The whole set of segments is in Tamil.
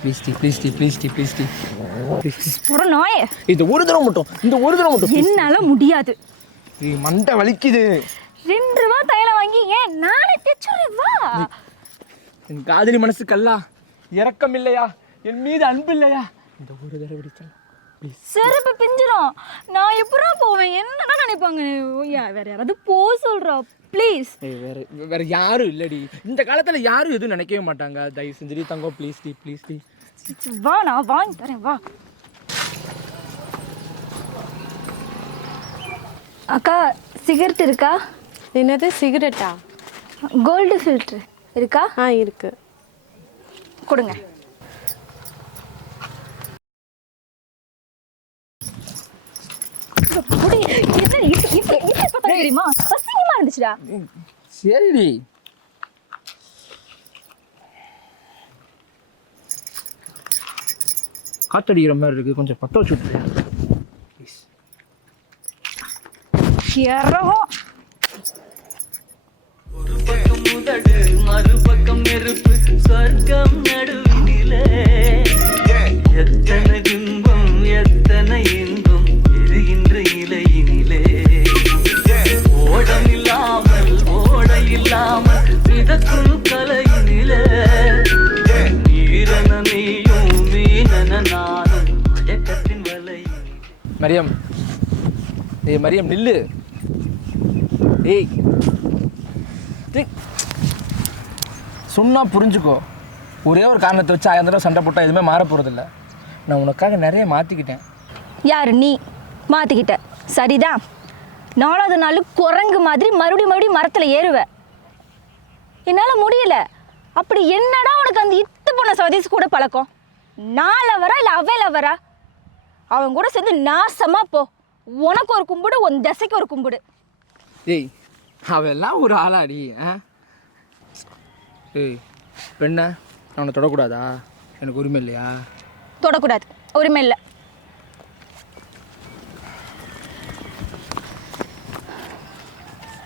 ப்ளீஸ் ஒரு நாயே. இந்த ஒரு தடவை மட்டும் என்னால முடியாது. மண்டை வலிக்குது. 2 ரூபா தைல வாங்கி ஏன் நானே தேச்சுறேன் வா. என் காதலி மனசுக்கல்லா இரக்கம் இல்லையா? என் மீது அன்பு இல்லையா? இந்த ஒரு தடவை விடுச்சல் ப்ளீஸ். செருப்பு பிஞ்சிரும். நான் எப்படா போவேன்? என்னடா நினைப்பாங்க? வேற யாராவது போ சொல்றா ப்ளீஸ். வேற யாரும் இல்லடி. இந்த காலத்துல யாரும் எதுவும் நினைக்கவே மாட்டாங்க. தயவு செஞ்சு தங்கோ ப்ளீஸ். வா நான் வாங்கி தரேன் வா. அக்கா சிகரெட் இருக்கா? என்னது சிகரெட்டா? கோல்டு ஃபில்டர் இருக்கா? இருக்கு. கொடுங்க. தெரியுமா அசிங்கமா இருந்துச்சுடா. சரிடி. காத்தடிக்கிற மாதிரி இருக்கு, கொஞ்சம் பத்த வச்சு விட்டுரு. ஒரு பக்கம் முதடு மறுபக்கம் நெருப்பு சொர்க்கம் நடுவினிலே எத்தனை பிம்பம் எத்தனை இன்பம் எரிகின்ற இலையினிலே ஓடம் இல்லாமல் ஓடை இல்லாமல் மிதக்கும் கலையினிலே நீரன நீயும் மீனன நானும் மயக்கத்தின் வலையினிலே. மரியம் நில்லு. ஏய் சொன்னா புரிஞ்சுக்கோ. ஒரே ஒரு காரணத்தை வச்சு 1000 தடவை சண்டை போட்டால் எதுவுமே மாற போகிறதில்ல. நான் உனக்காக நிறைய மாற்றிக்கிட்டேன். யார் நீ? மாற்றிக்கிட்ட சரிதான். 4வது நாள் குரங்கு மாதிரி மறுபடியும் மரத்தில் ஏறுவேன். என்னால் முடியல. அப்படி என்னடா உனக்கு அந்த இத்து போன சதீஷ் கூட பழக்கம்? நான் லவரா இல்லை அவ லவரா? அவன் கூட சேர்ந்து நாசமா போ. உனக்கு ஒரு கும்பிடு, உன் தசைக்கு ஒரு கும்பிடு. ஏய் அவெல்லாம் ஒரு ஆளாடி. ஏய் பெண்ண அவனை தொடக்கூடாதா? எனக்கு உரிமை இல்லையா? தொடக்கூடாது, உரிமை இல்லை.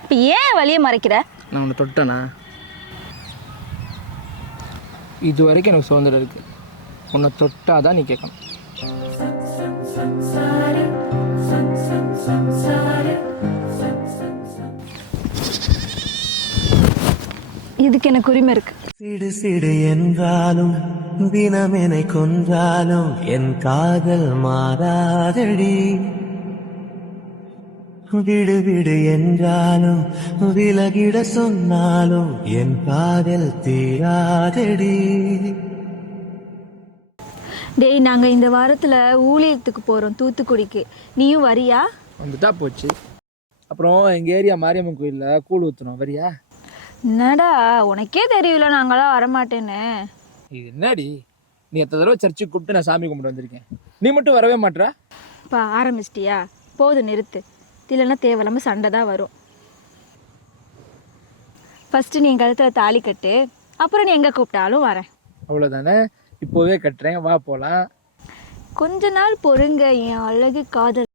இப்போ ஏன் வழியை மறைக்கிற? நான் உன்னை தொட்டேனா? இது வரைக்கும் எனக்கு சுதந்திரம் இருக்கு. உன்னை தொட்டாதான் நீ கேட்கணும். இதுக்கு எனக்கு உரிமை இருக்கு. சிடு சிடு என்றாலும் தினம் என்னை கொன்றாலும் என் காதல் மாறாதடி. விடு விடு என்றாலும் விலகிட சொன்னாலும் என் காதல் தீராதடி. டேய் நாங்கள் இந்த வாரத்தில் ஊழியத்துக்கு போகிறோம் தூத்துக்குடிக்கு. நீயும் வரியா? வந்துட்டா போச்சு. அப்புறம் எங்கள் ஏரியா மாரியம்மன் கோயிலில் கூழ் ஊற்றணும், வரியா? என்னடா உனக்கே தெரியல நாங்களாம் வரமாட்டேன்னு. இது என்னடி? நீ எத்தனை தடவை சர்ச்சுக்கு கூப்பிட்டு நான் சாமி கும்பிட்டு வந்திருக்கேன். நீ மட்டும் வரவே மாட்டா? இப்போ ஆரம்பிச்சிட்டியா? போது நிறுத்து. இல்லைன்னா தேவையில்லாமல் சண்டை தான் வரும். ஃபஸ்ட்டு நீ என் கழுத்தில் தாலி கட்டு, அப்புறம் நீ எங்கே கூப்பிட்டாலும் வரேன். அவ்வளோதானே? இப்போவே கட்டுறேன், வா போகலாம். கொஞ்ச நாள் பொறுங்க என் அழகு காதல்.